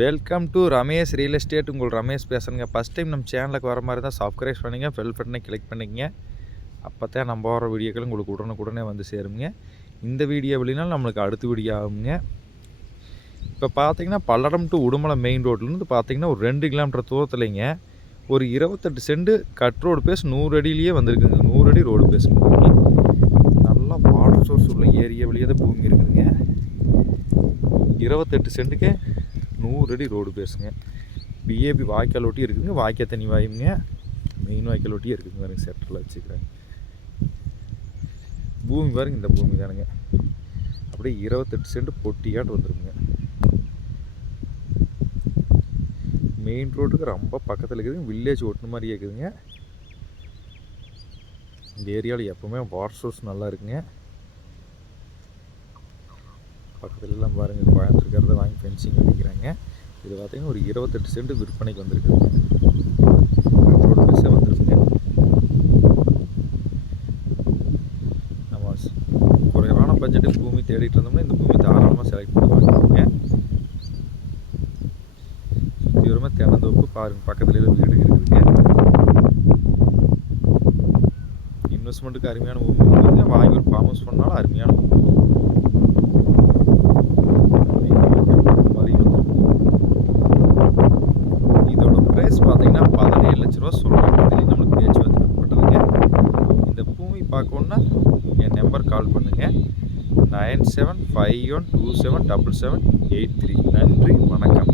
Welcome to Ramesh real estate. உங்கள் ரமேஷ் பேசுகிறேங்க. First time நம்ம சேனலுக்கு வர மாதிரி தான் சப்ஸ்கிரைப் பண்ணிங்க, பெல் பட்டனை கிளிக் பண்ணிக்கங்க. அப்போ தான் நம்ம வர வீடியோக்கள் உங்களுக்கு உடனுக்குடனே வந்து சேருங்க. இந்த வீடியோ இல்லைனாலும் நம்மளுக்கு அடுத்த வீடியோ ஆகுங்க. இப்போ பார்த்தீங்கன்னா பல்லடம் டு உடுமலை மெயின் ரோட்லேருந்து பார்த்தீங்கன்னா ஒரு 2 கிலோமீட்டர் தூரத்துலைங்க ஒரு 28 சென்ட் கட் ரோடு பேஸ் 100 அடியிலேயே வந்திருக்குங்க. 100 அடி ரோடு பேசுங்க. நல்லா வாட்டர் சோர்ஸ் உள்ள ஏரியா வழியாக தான் பூமி இருக்குதுங்க. 28 சென்ட்டுக்கு 100 அடி ரோடு பேசுங்க. பிஏபி வாய்க்கால் ஒட்டி இருக்குதுங்க. வாய்க்கால் தண்ணி வாயுங்க. மெயின் வாய்க்கால் ஒட்டியே இருக்குதுங்க. பாருங்க செட்டரில் வச்சுக்கிறேன். பூமி பாருங்க, இந்த பூமி தானுங்க. அப்படியே 28 சென்ட் பொட்டியாட்டு வந்துருக்குங்க. மெயின் ரோட்டுக்கு ரொம்ப பக்கத்தில் இருக்குதுங்க. வில்லேஜ் ஒட்டுன மாதிரியே இருக்குதுங்க. இந்த ஏரியாவில் எப்போவுமே வாட்டர் சோர்ஸ் நல்லா இருக்குங்க. பக்கத்துல எல்லாம் பாருங்கள் கோயம்புத்தூர்காரதை வாங்கி ஃபென்சிங் பண்ணிக்கிறாங்க. இது பார்த்திங்கன்னா ஒரு 28 சென்ட் விற்பனைக்கு வந்திருக்குதுங்க. ரோடு பேஸாக வந்துருக்குங்க. நம்ம குறைவான பட்ஜெட்டுக்கு பூமி தேடிட்டு இருந்தோம்னா இந்த பூமி தாராளமாக செலக்ட் பண்ணி வாங்கிக்கோங்க. சுற்றி வருமா தென்னந்தோப்பு பாருங்கள். பக்கத்துல எல்லாம் வீடு இருக்குதுங்க. இன்வெஸ்ட்மெண்ட்டுக்கு அருமையான பூமி இருக்குதுங்க. வாங்கி ஒரு ஃபார்ம் ஹவுஸ் பண்ணாலும் அருமையான பூமி. பார்த்தீங்கன்னா 17 லட்ச ரூபா சொல்கிறாங்க. இதுலேயும் நம்மளுக்கு பேச்சுவார்த்தை பண்ணப்பட்டதுங்க. இந்த பூமி பார்க்கணுன்னா என் நம்பர் கால் பண்ணுங்கள். 9751277783. நன்றி, வணக்கம்.